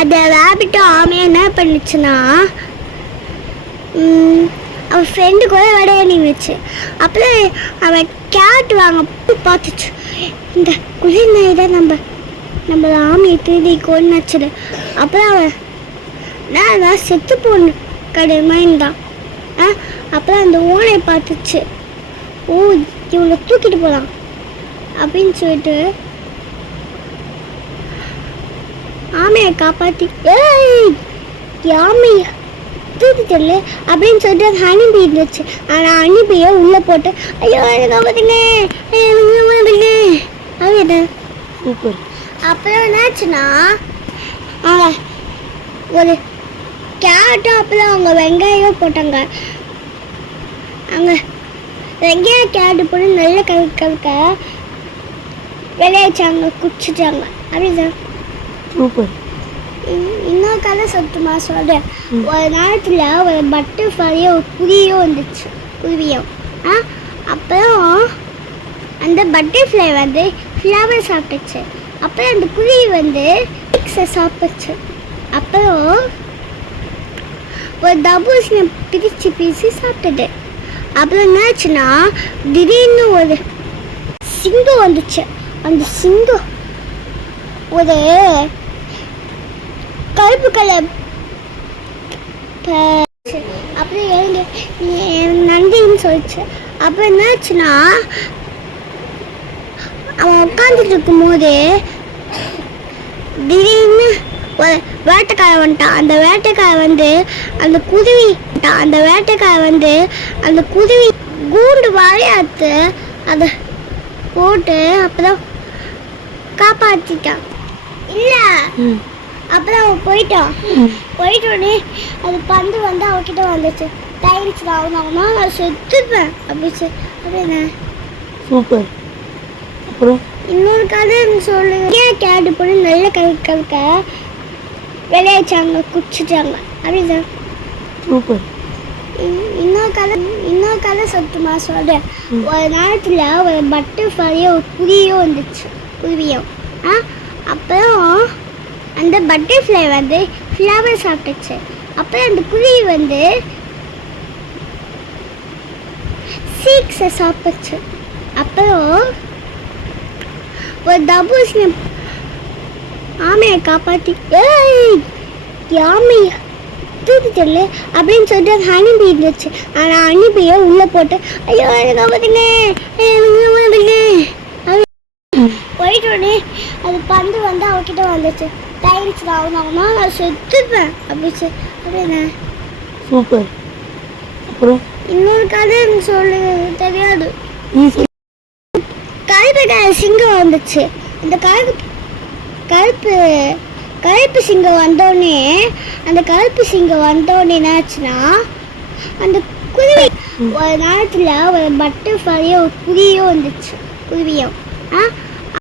அந்த ரேபிட்டும் ஆமையும் என்ன பண்ணுச்சுன்னா அவன் ஃப்ரெண்டு கூட விளையாடினுச்சு. அப்புறம் அவன் கேட் வாங்க பார்த்துச்சு. இந்த குளிர் நாய் தான் நம்ம ஆமையை திருடி கொண்டுச்சுது. அப்புறம் அவன் நான் செத்து போன கடைமா இருந்தான். அப்புறம் அந்த ஓனை பார்த்துச்சு. ஓ இவனை தூக்கிட்டு போகலாம் அப்படின்னு சொல்லிட்டு ஆமையை காப்பாற்றி ஆமையை தூக்கிட்டல அப்படின்னு சொல்லிட்டு அது ஹனிபி இருந்துச்சு. ஆனால் ஹனிபியை உள்ளே போட்டு ஐயோ காப்பாத்துங்க அப்படின்னா சூப்பர். அப்புறம் என்னாச்சுன்னா ஒரு கேரட்டும் அப்புறம் அவங்க வெங்காயம் போட்டாங்க. அங்கே வெங்காயம் கேரட்டு போட்டு நல்ல கலக்க விளையாச்சாங்க, குடிச்சிட்டாங்க. அப்படிதான் சூப்பர். இன்னொரு கதை சத்துமா சொல்கிறேன். ஒரு நேரத்தில் ஒரு பட்டர்ஃப்ளையும் ஒரு குருவியும் வந்துச்சு. குருவியும் அப்புறம் அந்த பட்டர்ஃப்ளை வந்து ஃப்ளவர் சாப்பிட்டுச்சு. அப்புறம் அந்த குருவி வந்து மிக்ஸை சாப்பிட்டுச்சு. அப்புறம் ஒரு தபூசனை பிரித்து சாப்பிட்டது. அப்புறம் என்னாச்சுன்னா திடீர்னு ஒரு சிங்கம் வந்துச்சு. அந்த சிங்கம் ஒரு கருப்பு கலர் அப்புறம் எழுந்து நன்றின்னு சொல்லிச்சு. அப்புறம் என்னாச்சுன்னா அவன் உட்காந்துட்டு இருக்கும்போது திடீர்னு ஒரு வேட்டைக்காரன் வந்துட்டான். அந்த வேட்டைக்காரன் வந்து அந்த குருவி கூண்டு வாழையாத்து அதை போட்டு அப்புறம் காப்பாற்றிட்டான். இல்லை அப்புறம் அவன் போயிட்டோடனே அது பந்து வந்து அவகிட்ட வந்துச்சு. டைம்ஸ் ஆகுனாங்கன்னா நான் செத்துப்பேன் அப்படின்னா சூப்பர். அப்புறம் இன்னொரு கதை சொல்லுங்க. கேட்டு போட்டு நல்ல கலக்க விளையாச்சாங்க, குடிச்சிட்டாங்க. அப்படிதான் சூப்பர். இன்னொரு கதை சத்துமா சொல்கிறேன். ஒரு நேரத்தில் ஒரு பட்டர்ஃப்ளையும் ஒரு குருவியும் வந்துச்சு. குருவியும் அப்புறம் அந்த பட்டர்ஃப்ளை வந்து ஃப்ளவர் சாப்பிட்டுச்சு. அப்புறம் அந்த குருவி வந்து சீக்ஸை சாப்பிட்டுச்சு. அப்புறம் ஒரு தபூசனை ஆமையை காப்பாற்றி ஆமையை தூக்கிட்டல அப்படின்னு சொல்லிட்டு அது ஹனிபி இருந்துச்சு. ஆனால் ஹனிபியை உள்ளே போட்டு ஐயோ காப்பாற்றுங்க போயிட்டோடனே அது பந்து வந்து அவகிட்ட வந்துச்சு. டைம்ஸ் ஆகுனாங்கன்னா நான் செத்துப்பேன் அப்படின்னா சூப்பர். அப்புறம் இன்னொரு கதை சொல்லுங்க தெரியாது. கருப்பு சிங்கம் வந்துச்சு. இந்த கருப்பு சிங்கம் வந்தோடனே என்னாச்சுன்னா அந்த குருவி ஒரு நேரத்தில் ஒரு பட்டர்ஃப்ளையும் ஒரு குருவியும் வந்துச்சு. குருவியும்